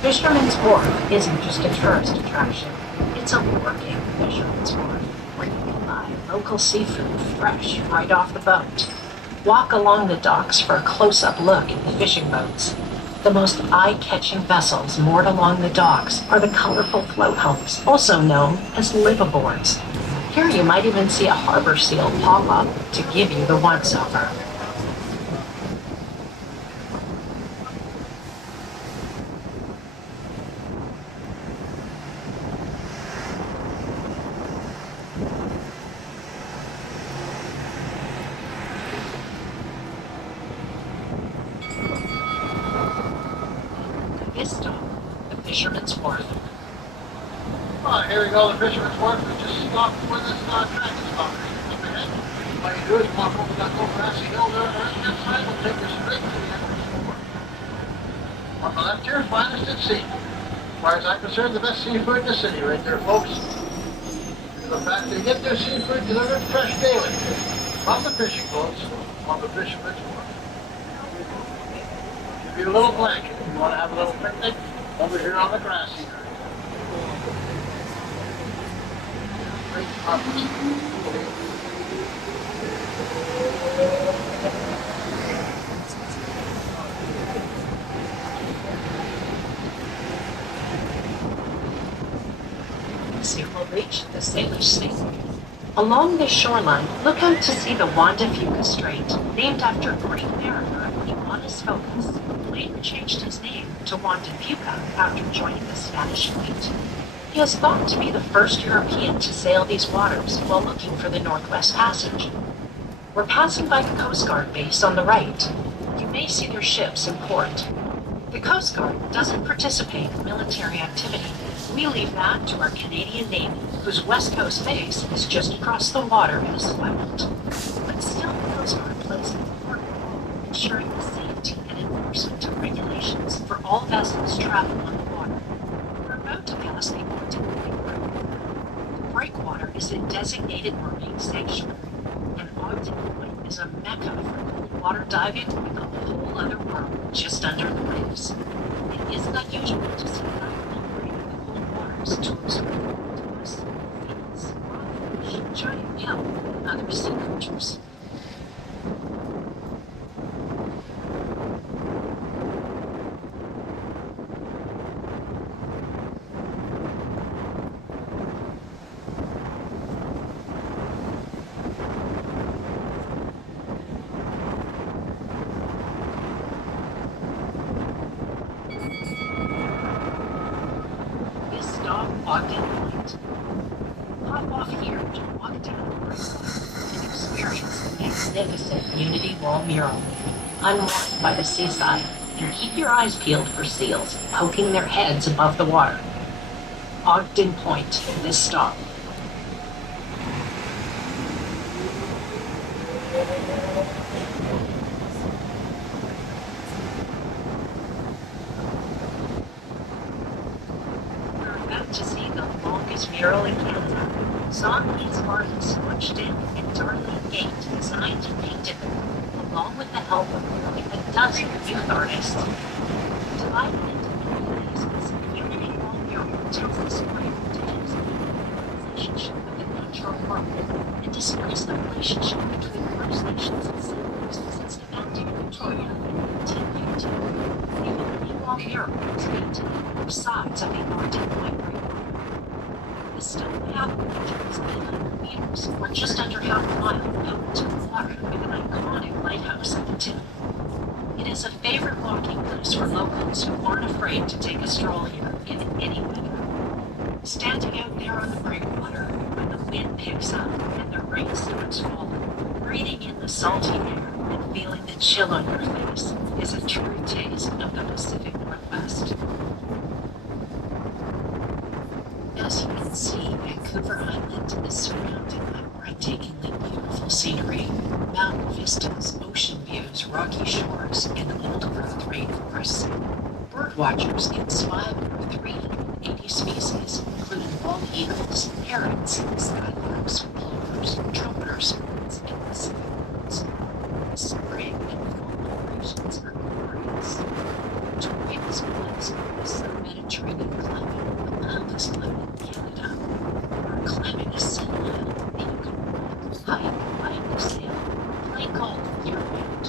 Fisherman's Wharf isn't just a tourist attraction, it's a working fisherman's wharf where you can buy local seafood fresh right off the boat. Walk along the docks for a close-up look at the fishing boats. The most eye-catching vessels moored along the docks are the colorful float homes, also known as liveaboards. Here you might even see a harbor seal pop up to give you the once-over. This stop, the Fisherman's Wharf. Oh, here we go, the Fisherman's Wharf. We just stopped where this track is stopped. Up ahead. All you do is walk over that little grassy hill there on the right-hand side. We'll take you straight to the end of the wharf. On the left here, finest at sea. As far as I'm concerned, the best seafood in the city right there, folks. The fact they get their seafood delivered fresh daily from the fishing boats on the Fisherman's Wharf. Give you a little blanket if you want to have a little picnic over here on the grassy area. Great carpets. Soon we'll reach the Sailor's Sea. Along this shoreline, look out to see the Wanda Fuka Strait, named after great mariner Wanda Fuka, who later changed his name to Wanda Fuka after joining the Spanish fleet. He is thought to be the first European to sail these waters while looking for the Northwest Passage. We're passing by the Coast Guard base on the right. You may see their ships in port. The Coast Guard doesn't participate in military activity. We leave that to our Canadian Navy, whose West Coast base is just across the water in a swift. But still, the Coast Guard plays an important role, ensuring the safety and enforcement of regulations for all vessels traveling on the water. We're about to pass the Ogden Point. The breakwater is a designated marine sanctuary, and Ogden Point is a mecca for cold water diving with a whole other world just under the waves. It isn't unusual to see diving operating in the cold waters to observe octopus, fish, rockfish, giant kelp, and other sea creatures. Ogden Point. Hop off here to walk down the breakwater and experience the magnificent Unity Wall mural. Unwind by the seaside and keep your eyes peeled for seals poking their heads above the water. Ogden Point, this stop. To see the longest mural in Canada. Zombies artists punched in and Darlene Gate designed and painted them, along with the help of nearly a dozen youth artists. Divided into many pieces, Unity Wall mural tells the story of Indigenous relationship with the natural world and displays the relationship between First Nations and settlers since the founding of Victoria in 1815. The Unity Wall mural was painted on both sides of the Ogden Point breakwater. The stone pathway is 800 meters, or just under half a mile, out to the water with an iconic lighthouse at the tip. It is a favorite walking place for locals who aren't afraid to take a stroll here in any weather. Standing out there on the breakwater when the wind picks up and the rain starts falling, breathing in the salty air and feeling the chill on your face is a true taste of the Pacific Northwest. As you can see, Vancouver Island is surrounded by breathtakingly beautiful scenery, mountain vistas, ocean views, rocky shores, and old-growth rainforests. Birdwatchers can spy over 380 species, including bald eagles, herons, skylarks, plovers, trumpeters, birds, and Pacific birds. Spring and fall migrations are glorious. To witness place, the sunset Mediterranean climate, the mildest climate in Canada. Our climate is similar, and you can hike, bike, sail, play golf year-round.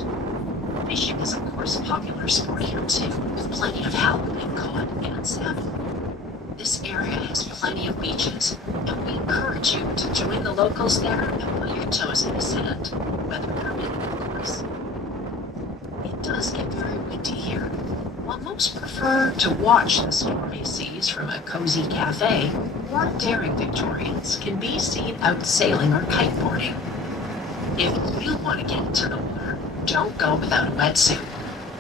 Fishing is, of course, a popular sport here too, with plenty of halibut, cod, and salmon. This area has plenty of beaches, and we encourage you to join the locals there and put your toes in the sand, weather permitting, of course. It does get very windy here. While most prefer to watch the stormy seas from a cozy cafe, more daring Victorians can be seen out sailing or kiteboarding. If you want to get into the water, don't go without a wetsuit.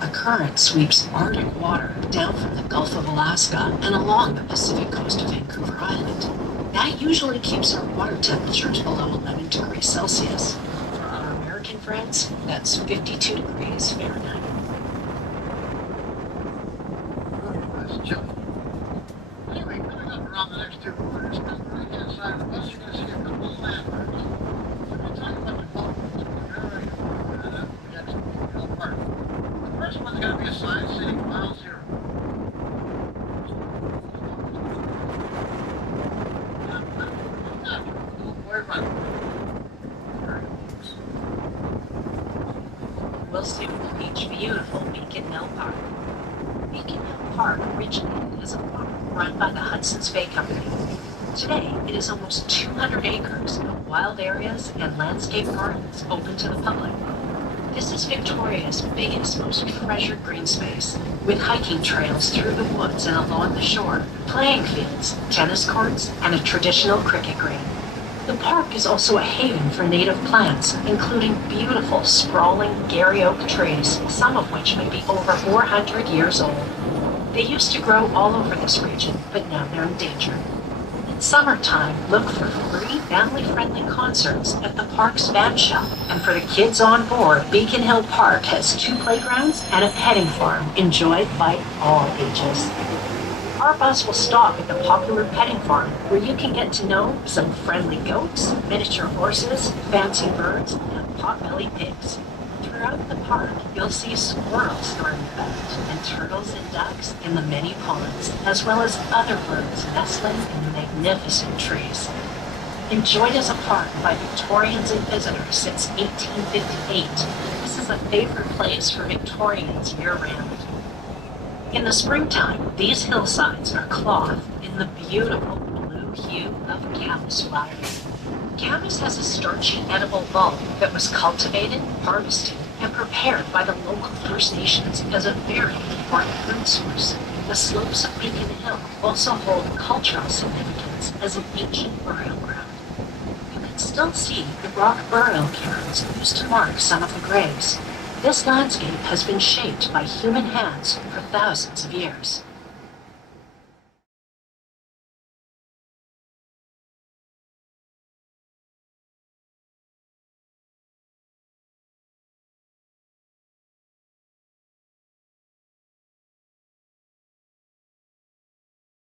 A current sweeps Arctic water down from the Gulf of Alaska and along the Pacific coast of Vancouver Island. That usually keeps our water temperatures below 11 degrees Celsius. For our American friends, that's 52 degrees Fahrenheit. That's chilly. Anyway, coming up around the next 2 quarters, on the right-hand side of the bus, you're going to see a couple of landmarks. So we're talking about the colors in the area that projects Mural Park. The first one's going to be a sign saying Mile Zero. Little boy running. We'll soon reach beautiful Beacon Hill Park. Beacon Hill Park originated as a park run by the Hudson's Bay Company. Today, it is almost 200 acres of wild areas and landscape gardens open to the public. This is Victoria's biggest, most treasured green space, with hiking trails through the woods and along the shore, playing fields, tennis courts, and a traditional cricket green. The park is also a haven for native plants, including beautiful, sprawling Gary oak trees, some of which may be over 400 years old. They used to grow all over this region, but now they're endangered. In summertime, look for free, family-friendly concerts at the park's band shell. And for the kids on board, Beacon Hill Park has 2 playgrounds and a petting farm enjoyed by all ages. Our bus will stop at the popular petting farm, where you can get to know some friendly goats, miniature horses, fancy birds, and potbelly pigs. Throughout the park, you'll see squirrels throwing about, and turtles and ducks in the many ponds, as well as other birds nestling in the magnificent trees. Enjoyed as a park by Victorians and visitors since 1858, this is a favorite place for Victorians year-round. In the springtime, these hillsides are clothed in the beautiful blue hue of camas flowers. Camas has a starchy edible bulb that was cultivated, harvested, and prepared by the local First Nations as a very important food source. The slopes of Beacon Hill also hold cultural significance as an ancient burial ground. You can still see the rock burial cairns used to mark some of the graves. This landscape has been shaped by human hands for thousands of years.